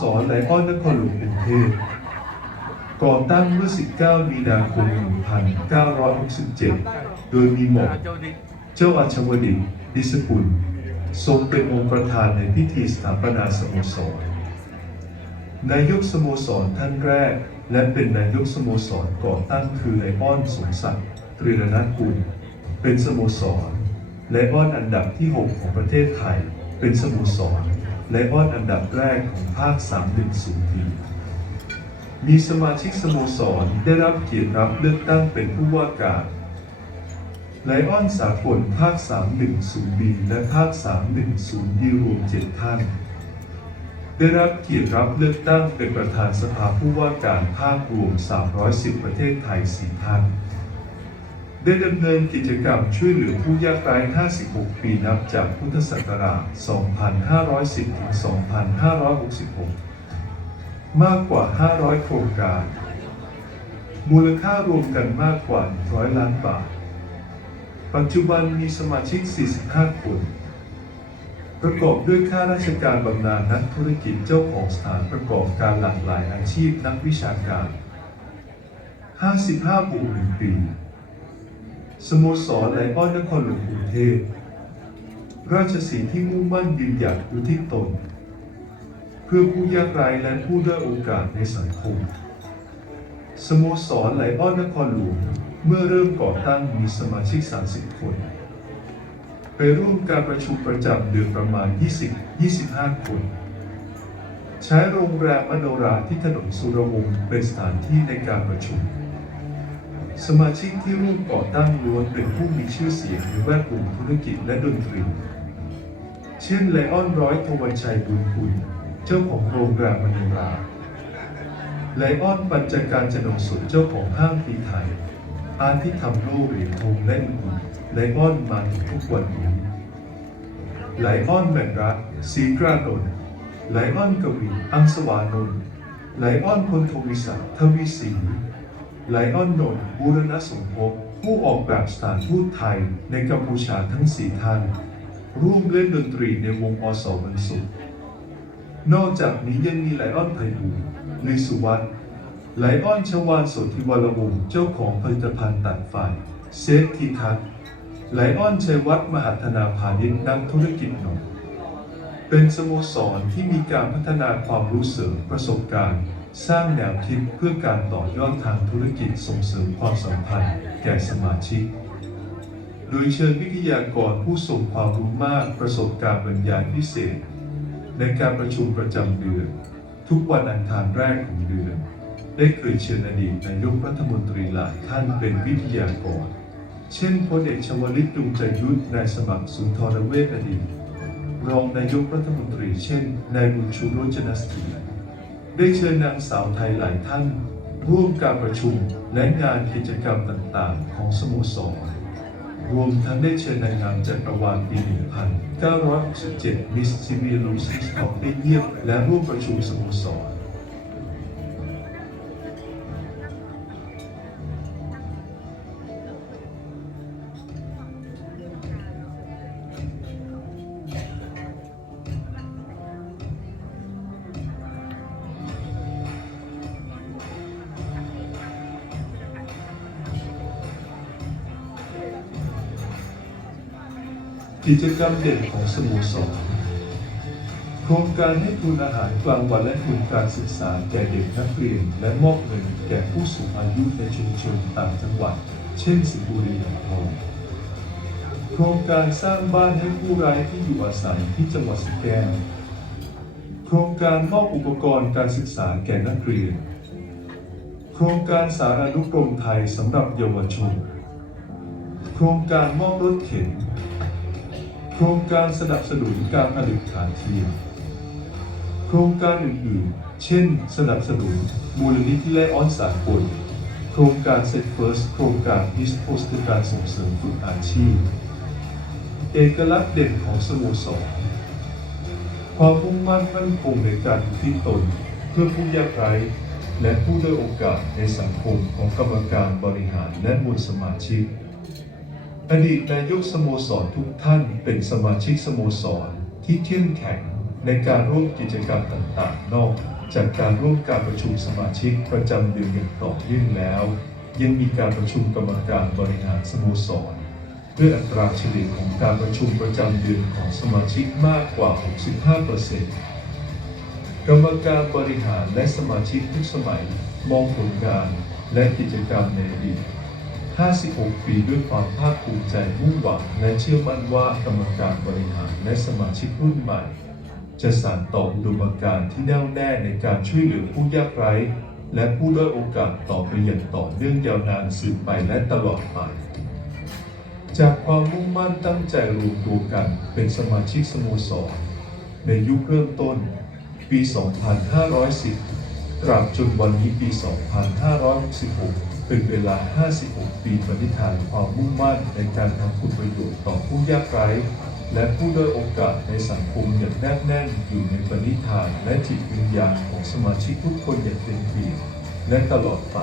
สโมสรไลออนนครหลวงกรุงเทพก่อตั้งเมื่อ 19 มีนาคม 1967 โดยมีหม่อมเจ้าอาชวดิตดิสกุลทรงเป็นองค์ประธานในพิธีสถาปนาสโมสร นายกสโมสรท่านแรก และเป็นนายกสโมสรก่อตั้งคือไลออนสมศักดิ์ตรีรนัทกุล เป็นสโมสรไลออนอันดับที่ 6 ของประเทศไทย เป็นสโมสร ไลออนอันดับแรกของภาค 310ปีมีสมาชิกสโมสรได้รับเกียรติรับเลือกตั้งเป็นผู้ว่าการไลออนสากลภาค 310B และภาค 310D รวม 7 ท่าน ได้รับเกียรติรับเลือกตั้งเป็นประธานสภาผู้ว่าการภาครวม 310 ประเทศไทย 4 ท่าน ได้ดำเนินกิจกรรมช่วยเหลือผู้ยากไร้ 56 ปีนับจากพุทธศักราช 2510 ถึง 2566 มากกว่า 500 โครงการ มูลค่ารวมกันมากกว่า 100 ล้านบาท ปัจจุบันมีสมาชิก 45 คน ประกอบด้วยข้าราชการบำนาญนักธุรกิจเจ้าของสถานประกอบการหลากหลายอาชีพนักวิชาการ 55บวก1ปี สโมสรไลออนนครหลวงกรุงเทพราชสีที่มุ่งมั่นยืนหยัดอุทิศตน เพื่อผู้ยากไร้และผู้ด้อยโอกาสในสังคม สโมสรไลอ้อนนครหลวงเมื่อเริ่มก่อตั้งมีสมาชิก 30 คน ไปร่วมการประชุมประจำเดือนประมาณ 20-25 คน ใช้โรงแรมมโนราที่ถนนสุรวงศ์เป็นสถานที่ในการประชุม สมาชิกที่ร่วมก่อตั้งล้วนเป็นผู้มีชื่อเสียงในแวดวงธุรกิจและดนตรี เช่นไลออนร้อยทวันชัยบุญคุณ เจ้าของโรงแรมมโนราไลออนปัญจการจนงสุดเจ้าของห้างปีไทย อาร์ตที่ทำโล่เหรียญทองและอื่นไลออนมาถึงทุกวันนี้ไลออนแมนรักซีกรานนไลออนกวีอังสวานนท์ไลออนพลทวิศักดิ์ทวีศรี ไลออนนนท์บูรณสมภพผู้ออกแบบสถานทูตไทยในกัมพูชาทั้งสี่ท่าน ร่วมเล่นดนตรีในวงอสบรรสุข นอกจากนี้ยังมีไลออนไพบูลลิสุวัฒน์ไลออนชวานโสธิวรวงศ์เจ้าของผลิตภัณฑ์ตัดไฟเซฟทีทัศน์ไลออนชัยวัฒน์มหัฒนาพาณิชย์นักธุรกิจหนุ่มเป็นสโมสรที่มีการพัฒนาความรู้เสริมประสบการณ์ สร้างแนวคิดเพื่อการต่อยอดทางธุรกิจส่งเสริมความสัมพันธ์แก่สมาชิก โดยเชิญวิทยากรผู้ทรงความรู้มากประสบการณ์บรรยายพิเศษ ในการประชุมประจำเดือน ทุกวันอังคารแรกของเดือน ได้เคยเชิญอดีตนายกรัฐมนตรีหลายท่านเป็นวิทยากร เช่นพลเอกชวลิตดุงใจยุทธนายสมัครสุนทรเวชอดีตรองนายกรัฐมนตรีเช่นนายบุญชูโรจนสถี ได้เชิญนางสาวไทยหลายท่าน ร่วมการประชุมและงานกิจกรรมต่างๆ ของสโมสร รวมทั้งได้เชิญนางงามจักรวาลปี 1967มิสซิเวียลูซิสของได้เยี่ยมและร่วมประชุมสโมสร กิจกรรมเด่นของสโมสรโครงการให้ทุนอาหารกลางวันและทุนการศึกษาแก่เด็กนักเรียน และมอบเงินแก่ผู้สูงอายุในชุมชนต่างจังหวัด เช่นสิงห์บุรีอ่างทองโครงการสร้างบ้านให้ผู้ไร้ที่อยู่อาศัยที่จังหวัดสแก้วโครงการมอบอุปกรณ์การศึกษาแก่นักเรียน โครงการสารานุกรมไทยสำหรับเยาวชน โครงการมอบรถเข็น ครงการสนับสนุนการผลิตฐานเทียม โครงการอื่นๆ เช่น สนับสนุนมูลนิธิและออนสากลโครงการ Set First โครงการ East Coast คือการส่งเสริมฝึกอาชีพ เอกลักษณ์เด่นของสโมสรความมุ่งมั่นมั่นคงในการอุที่ตนเพื่อผู้ยากไร้และผู้ด้อยโอกาสในสังคมของกรรมการบริหารและมวลสมาชิก อดีตนายกสโมสรทุกท่านเป็นสมาชิกสโมสรที่เข้มแข็งในการร่วมกิจกรรมต่างๆ นอกจากการร่วมการประชุมสมาชิกประจำเดือนอย่างต่อเนื่องแล้ว ยังมีการประชุมกรรมการบริหารสโมสรด้วยอัตราเฉลี่ยของการประชุมประจำเดือนของสมาชิกมากกว่า 65%กรรมการบริหารและสมาชิกทุกสมัยมองผลงานและกิจกรรมในอดีต 56 ปีด้วยความภาคภูมิใจมุ่งหวังและเชื่อมั่นว่ากรรมการบริหารและสมาชิกรุ่นใหม่ จะสานต่ออุดมการที่แน่วแน่ในการช่วยเหลือผู้ยากไร้ และผู้ด้อยโอกาสต่อไปอย่างต่อเนื่องยาวนานสืบไปและตลอดไป จากความมุ่งมั่นตั้งใจรวมตัวกันเป็นสมาชิกสโมสร ในยุคเริ่มต้น ปี 2510 ตราบจนวันนี้ปี 2566 เป็นเวลา 56 ปีปฏิฐานความมุ่งมั่นในการทำคุณประโยชน์ต่อผู้ยากไร้ และผู้ด้อยโอกาสในสังคมอย่างแนบแน่นอยู่ในปณิธานและจิตวิญญาณของสมาชิกทุกคนอย่างเต็มเปี่ยมและตลอดไป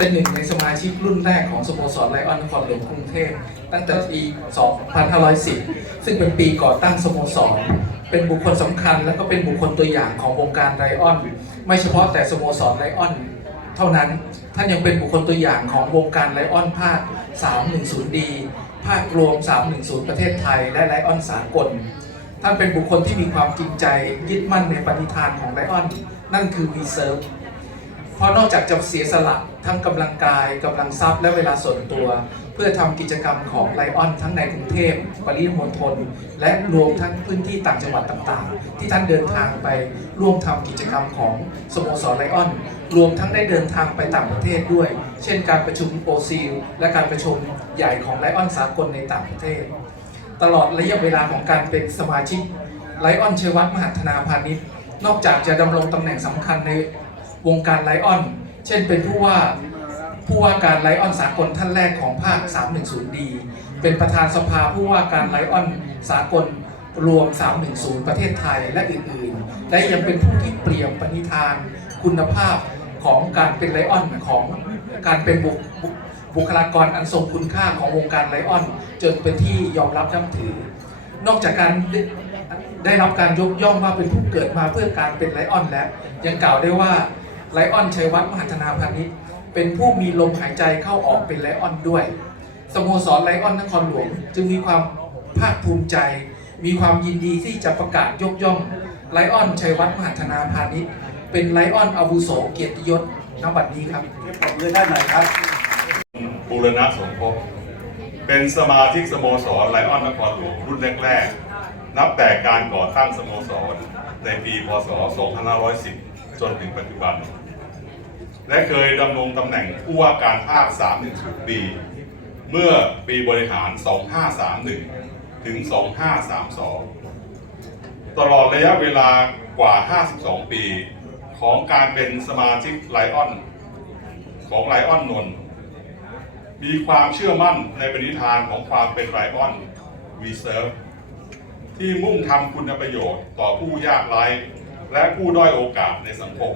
เป็นหนึ่งในสมาชิกรุ่นแรกของสโมสรไลออนนครหลวงกรุงเทพตั้งแต่ปี 2510 ซึ่งเป็นปีก่อตั้งสโมสร เป็นบุคคลสำคัญและก็เป็นบุคคลตัวอย่างของวงการไลออน ไม่เฉพาะแต่สโมสรไลออนเท่านั้นท่านยังเป็นบุคคลตัวอย่างของวงการไลออนภาค 310D ภาครวม 310 ประเทศไทย และไลออนสากล ท่านเป็นบุคคลที่มีความจริงใจยึดมั่นในปณิธานของไลออน นั่นคือ We Serve เพราะนอกจากจะเสียสละ ทั้งกำลังกายกำลังทรัพย์และเวลาส่วนตัว เพื่อทำกิจกรรมของไลออนทั้งในกรุงเทพปริมณฑลและรวมทั้งพื้นที่ต่างจังหวัดต่างๆ ที่ท่านเดินทางไปร่วมทำกิจกรรมของสโมสรไลออนรวมทั้งได้เดินทางไปต่างประเทศด้วย เช่นการประชุมโอซีลและการประชุมใหญ่ของไลออนสากลในต่างประเทศ ตลอดระยะเวลาของการเป็นสมาชิกไลออนเชวัฒน์มหัฒนาพาณิชย์นอกจากจะดำรงตำแหน่งสำคัญในวงการไลออน ช่นเป็นผู้ว่าผู้ว่าการไลออนสากลท่านแรกของภาค 310D เป็นประธานสภาผู้ว่าการไลออนสากลรวม 310 ประเทศไทยและอื่น ๆ และยังเป็นผู้ที่เปลี่ยนปณิธานคุณภาพของการเป็นไลออนของการเป็นบุคบุคบุคลากรอันทรงคุณค่าของวงการไลออน จนเป็นที่ยอมรับนับถือ นอกจากการได้รับการยกย่องว่าเป็นผู้เกิดมาเพื่อการเป็นไลออนแล้วยังกล่าวได้ว่า ไลออนชัยวัฒน์มหัฒนาพาณิชย์เป็นผู้มีลมหายใจเข้าออกเป็นไลออนด้วย สโมสรไลออนนครหลวง จึงมีความภาคภูมิใจ มีความยินดีที่จะประกาศยกย่องไลออนชัยวัฒน์มหัฒนาพาณิชย์เป็นไลออนอาวุโสเกียรติยศณบัดนี้ครับปรบมือด้านไหนครับบูรณะสมภพเป็นสมาชิกสโมสรไลออนนครหลวงรุ่นแรกๆ นับแต่การก่อตั้งสโมสรในปี พศ 2510 จนถึงปัจจุบัน และเคยดำรงตำแหน่งผู้ว่าการภาค 310 ปี เมื่อปีบริหาร 2531 ถึง 2532 ตลอดระยะเวลากว่า 52 ปี ของการเป็นสมาชิกไลออน ของไลออนนนท์มีความเชื่อมั่นในปณิธานของความเป็นไรออนวีเซิร์ฟที่มุ่งทำคุณประโยชน์ต่อผู้ยากไร้และผู้ด้อยโอกาสในสังคม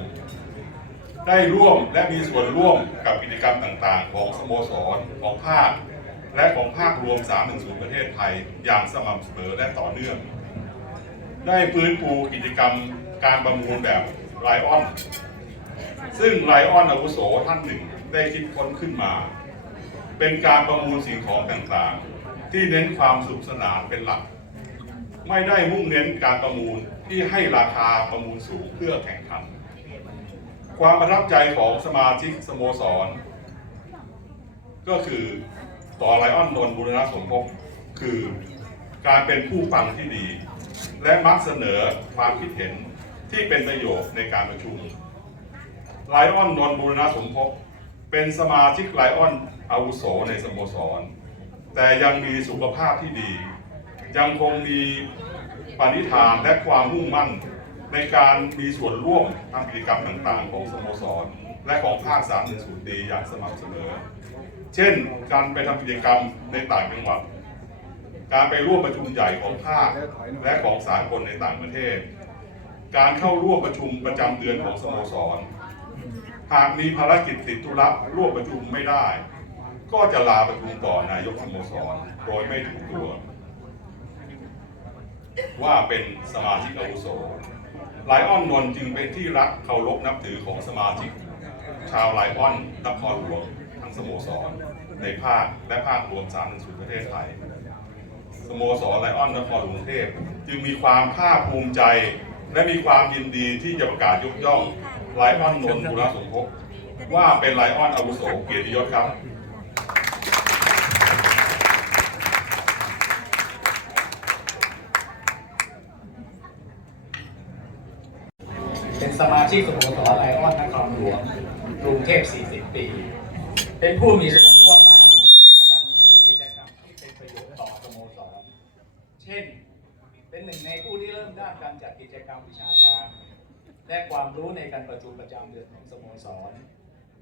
ได้ร่วมและมีส่วนร่วมกับกิจกรรมต่าง ๆ ของสโมสรของภาค และของภาครวม 310 ประเทศไทย อย่างสม่ำเสมอและต่อเนื่อง ได้ฟื้นฟูกิจกรรมการประมูลแบบไรออน ซึ่งไลออนอาวุโสท่านหนึ่งได้คิดค้นขึ้นมา เป็นการประมูลสิ่งของต่างๆ ที่เน้นความสนุกสนานเป็นหลัก ไม่ได้มุ่งเน้นการประมูลที่ให้ราคาประมูลสูงเพื่อแข่งขัน ความประทับใจของสมาชิกสโมสร ก็คือต่อไลออนนนบุรณะสมภพคือการเป็นผู้ฟังที่ดี และมักเสนอความคิดเห็นที่เป็นประโยชน์ในการประชุมไลออนนนบูรณะสมภพเป็นสมาชิกไลออนอาวุโสในสโมสร แต่ยังมีสุขภาพที่ดี ยังคงมีปณิธานและความมุ่งมั่น ในการมีส่วนร่วมทำกิจกรรมต่างๆ ของสโมสร และของภาคสามถึงศูนย์ดีอย่างสม่ำเสมอ เช่น การไปทำกิจกรรมในต่างจังหวัด การไปร่วมประชุมใหญ่ของภาคและของสากลในต่างประเทศ การเข้าร่วมประชุมประจำเดือนของสโมสร หากมีภารกิจติดธุระร่วมประชุมไม่ได้ ก็จะลาประชุมต่อนายกสโมสรโดยไม่ถูกตัว ว่าเป็นสมาชิกอาวุโส ไลออนนนจึงเป็นที่รักเคารพนับถือของสมาชิก ชาวไลออนนครหลวงทั้งสโมสร ในภาคและภาครวม3 1ประเทศไทย สโมสรไลออนนครกรุงเทพจึงมีความภาคภูมิใจ และมีความยินดีที่จะประกาศยกย่องไลออนนนท์บุรสมภพว่าเป็นไลออนอาวุโสเกียรติยศครับ เป็นสมา ชิกสโมสรไลออนนครหลวงกรุงเทพ 40 ปี เป็นผู้มีส่วนร่วมมากในการทำกิจกรรมที่เป็นประโยชน์ต่อสโมสร เช่น เป็นหนึ่งในผู้ที่เริ่มด้านการจัดกิจกรรมวิชาการ และความรู้ในการประชุมประจำเดือนของสโมสร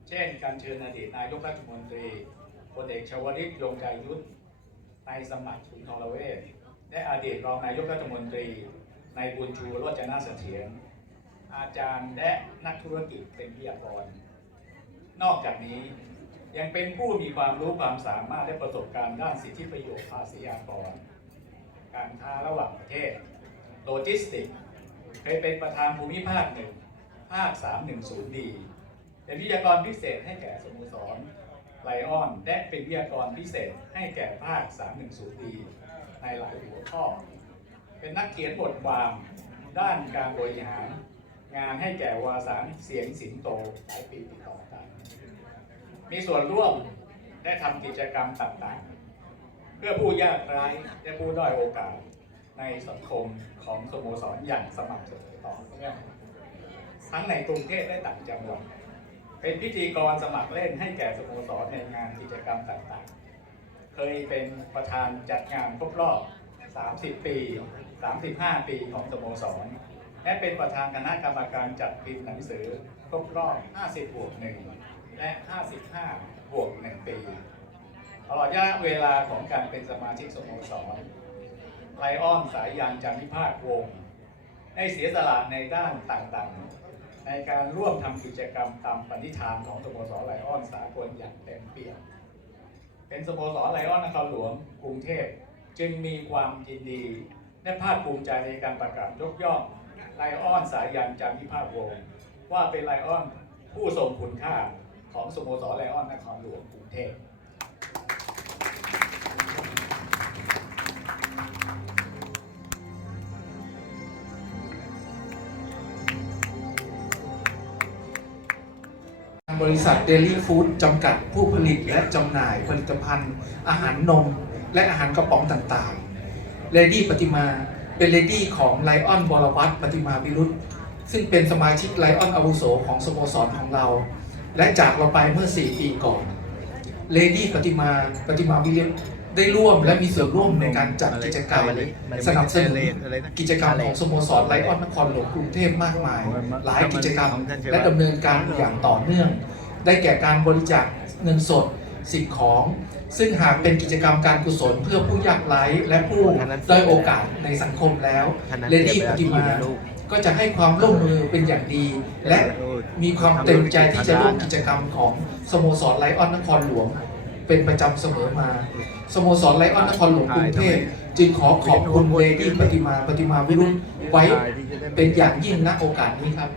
เช่น การเชิญอดีตนายกรัฐมนตรีพลเอกชวลิตยงใจยุทธนายสมัครสุนทรเวชและอดีตรองนายกรัฐมนตรีนายบุญชูโรจนเสถียร อาจารย์และนักธุรกิจเป็นวิทยากร นอกจากนี้ยังเป็นผู้มีความรู้ความสามารถและประสบการณ์ด้านสิทธิประโยชน์ภาษีอากร การค้าระหว่างประเทศ โลจิสติกเคยเป็นประธานภูมิภาคหนึ่งภาค 310 ดีเป็นวิทยากรพิเศษให้แก่สโมสรไลออน และเป็นวิทยากรพิเศษให้แก่ภาค 310 ดีในหลายหัวข้อ เป็นนักเขียนบทความด้านการบริหาร งานให้แก่วาสารเสียงสิงโตหลายปีติดต่อกัน มีส่วนร่วมได้ทำกิจกรรมต่างๆ เพื่อผู้ยากไร้และผู้ด้อยโอกาสในสังคมของสโมสรอย่างสม่ำเสมอต่อเนื่องทั้งในกรุงเทพและต่างจังหวัดเป็นพิธีกรสมัครเล่นให้แก่สโมสรในงานกิจกรรมต่างๆ เคยเป็นประธานจัดงานครบรอบ 30 ปี 35 ปีของสโมสร และเป็นประธานคณะกรรมการจัดพิมพ์หนังสือครบรอบ 50 บวก 1 และ 55 บวก 1 ปีตลอดระยะเวลาของการเป็นสมาชิกสโมสรไลออนสายยานจำพิพากษ์วงได้เสียสละในด้านต่างๆ ในการร่วมทำกิจกรรมตามปณิธานของสโมสรไลออนสากลอย่างเต็มเปี่ยม เป็นสโมสรไลออนนครหลวงกรุงเทพจึงมีความยินดี และภาคภูมิใจในการประกาศยกย่อง ไลออนสายันจันทิภาควงว่าเป็นไลออนผู้ทรงคุณค่าของสโมสรไลออนนครหลวงกรุงเทพบริษัทเดลี่ฟู้ดจำกัดผู้ผลิตและจำหน่ายผลิตภัณฑ์ อาหารนม และอาหารกระป๋องต่างๆเลดี้ปฏิมา เป็นเลดี้ของไลออนบรวัตปฏิมาวิรุธซึ่งเป็นสมาชิกไลออนอาวุโสของสโมสรของเรา และจากเราไปเมื่อ 4 ปีก่อนเลดี้ปฏิมาปฏิมาวิรุธได้ร่วมและมีส่วนร่วมในการจัดกิจกรรมสนับสนุนกิจกรรมของสโมสรไลออนนครหลวงกรุงเทพมากมาย หลายกิจกรรมและดำเนินการอย่างต่อเนื่อง ได้แก่การบริจาคเงินสดสิ่งของ ซึ่งหากเป็นกิจกรรมการกุศลเพื่อผู้ยากไร้และผู้ด้อยโอกาสในสังคมแล้วเลดี้ปฏิมาก็จะให้ความร่วมมือเป็นอย่างดี และมีความเต็มใจที่จะร่วมกิจกรรมของสโมสรไลออนนครหลวง เป็นประจำเสมอมา สโมสรไลออนนครหลวงกรุงเทพจึงขอขอบคุณเลดี้ปฏิมาปฏิมาวิรุธไว้เป็นอย่างยิ่งณโอกาสนี้ครับ